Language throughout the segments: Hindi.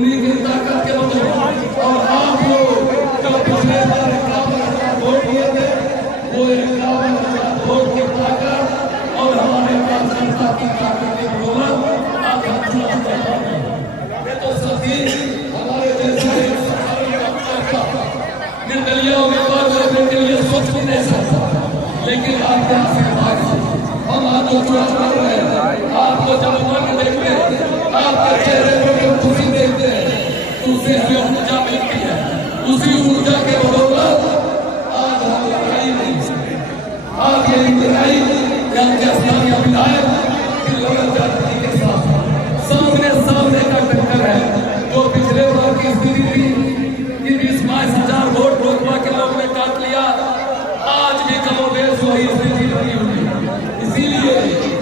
उन्हीं की ताकत के बदले और आप लोग जो पिछले बार 51,000 वोट दिए थे वो 51,000 वोट की ताकत और हमारे पास जनता की ताकत की बहुमत आप ये तो सभी हमारे जैसे निर्दलीय उम्मीदवार करने के लिए सोच भी नहीं सकता, लेकिन आपके आशीर्वाद हम आपको चुनाव कर रहे हैं। आपको जब मन देखते हैं, आपके चेहरे पर खुशी देखते हैं, तो उससे हमें ऊर्जा मिलती है। उसी ऊर्जा के बदौलत आज हम लड़ाई नहीं सकते। आज ये लड़ाई यहाँ के स्थानीय विधायक के साथ सामने का टक्कर है। जो पिछले बार की स्थिति थी कि 20-22,000 वोट लोकसभा के लोग ने काट लिया, आज भी कमोबेश वही स्थिति बनी हुई। इसीलिए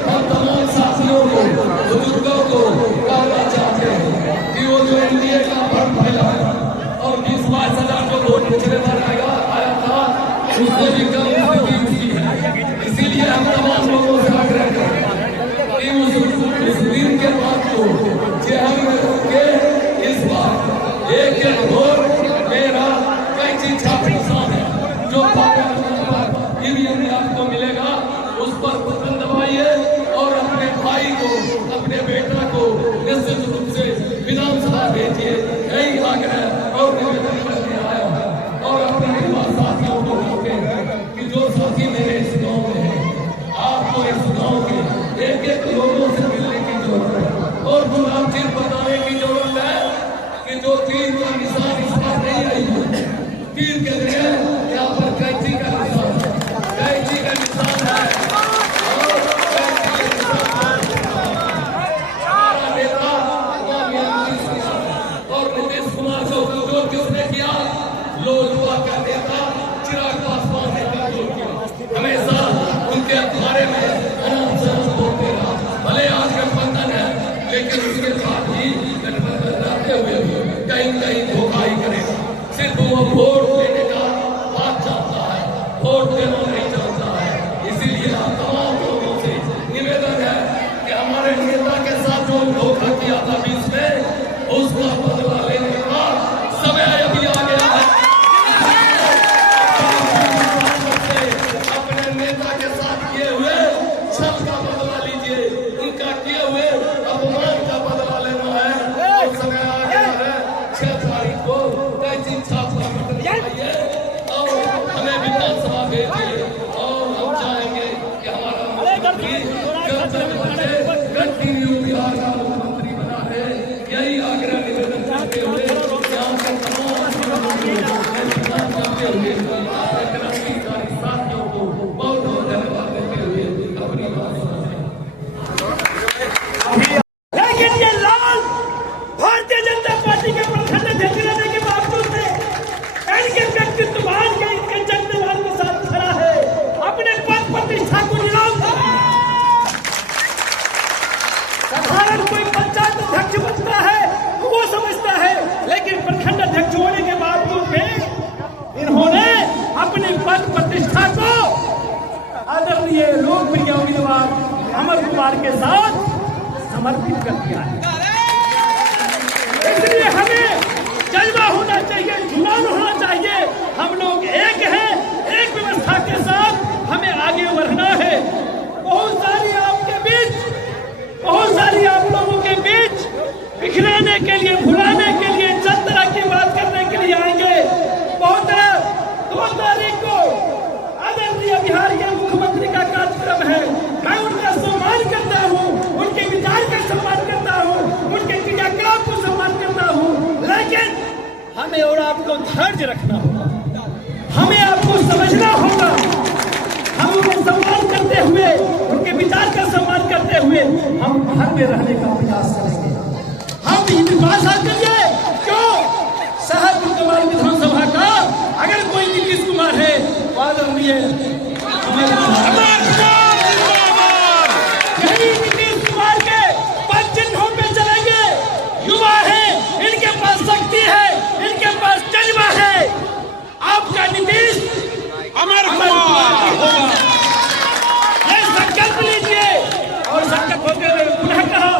हम तमाम साथियों को, बुजुर्गों को कहना चाहते हैं कि वो जो एनडीए का भ्रम फैला है और 20-22,000 जो वोट पिछले बार आया था उससे भी कम स्थिति हुई है। इसीलिए हम तमाम लोगों से आग्रह करते हैं कि उस दिन के बाद को के इस बार एक वोट मेरा कैंची छाप निशान है जो ईवीएम में आपको मिलेगा, उस पर बटन दबाइए और अपने भाई को, अपने बेटा को निश्चित रूप से विधानसभा भेजिए। यही आग्रह और निवेदन करके आया है और अपने युवा साथियों को कहते हैं कि जो साथी मेरे इस गाँव में है, आपको इस गाँव के एक लोगों से मिलने की जरूरत है और गुलाम चिन्ह बताने की जरूरत है कि जो तीर का निशान इस बार नहीं आई है। तीर के लिए यहाँ पर कैंची का निशान है, कैंची का निशान है और कैंची का निशान हमारा नेता और नीतीश कुमार को किसने किया? लोजपा का नेता चिराग पासवान ने कंट्रोल किया। हमेशा उनके बारे में बोलते रहा, भले आज गठबंधन है लेकिन उसके साथ ही गठबंधन रहते हुए कहीं धोखा ही करेगा। सिर्फ वो वोट लेने का बात चाहता है, वोट देना नहीं चाहता है। इसीलिए हम तमाम लोगों से निवेदन है कि हमारे नेता के साथ जो धोखा किया था 20 में, उसका बदला लेने का समय अभी आ गया है। अपने नेता के साथ किए हुए छल का बदला लीजिए, उनका किए हुए अपमान का बदला लेना है। और समय आ गया है 6 तारीख को कैंची छाप का बटन दबाइए और हमें विधानसभा भेजिए और हम चाहेंगे कि हमारा कंटिन्यू बिहार का मुख्यमंत्री बना है। यही आग्रह निवेदन करते हुए यहाँ के तमाम क्रांतिकारी साथियों को बहुत बहुत धन्यवाद देते हुए अपनी बात। लेकिन ये लाल भारतीय जनता पार्टी के प्रखंड अध्यक्ष रहने के बावजूद में इनके व्यक्तित्ववान के, इनके जनतेवान के साथ खड़ा है। अपने पद प्रतिष्ठा को नीलाम कर साधारण कोई पंचायत अध्यक्ष बनता है वो समझता है, लेकिन प्रखंड अध्यक्ष होने के बावजूद में इन्होंने अपनी पद प्रतिष्ठा को आदरणीय लोकप्रिय उम्मीदवार अमर कुमार के साथ समर्पित कर दिया है। इसलिए हमें जज्बा होना चाहिए, जुनून होना चाहिए। हम लोग एक हैं, एक व्यवस्था के साथ हमें आगे बढ़ना है। बहुत सारी आपके बीच, बहुत सारी आप लोगों के बीच बिखराने के लिए, भुलाने के लिए, चंद तरह की बात करने के लिए आएंगे। बहुत 2 तारीख को आदरणीय बिहार के मुख्यमंत्री का कार्यक्रम है। मैं उनका सम्मान करता हूँ, उनके विचार का सम्मान करता हूँ, उनके क्रियाकलाप को सम्मान करता हूँ, लेकिन हमें और आपको धैर्य रखना होगा, हमें आपको समझना होगा। हम उन्हें सम्मान करते हुए, उनके विचार का सम्मान करते हुए हम घर में रहने का प्रयास करेंगे। हम विश्वास करिए क्यों शहर कुमार विधानसभा का अगर कोई नीतीश कुमार है तो आदरणीय यही नीतीश कुमार के पद चिन्हों पे चलेंगे। युवा है, इनके पास शक्ति है, इनके पास जज्बा है। आपका नीतीश अमर कुमार होगा, ये संकल्प लीजिए। और संकल्प होते हुए पुनः कहा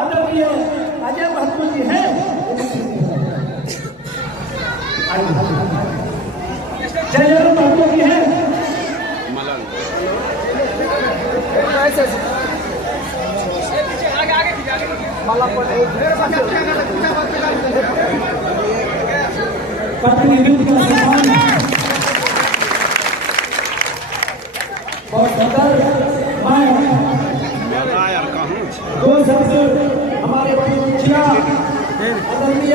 आदरणीय अजय महतो जी है प्रतिनिधित्व का सम्मान बहुत सुंदर। दो शब्द हमारे आदरणीय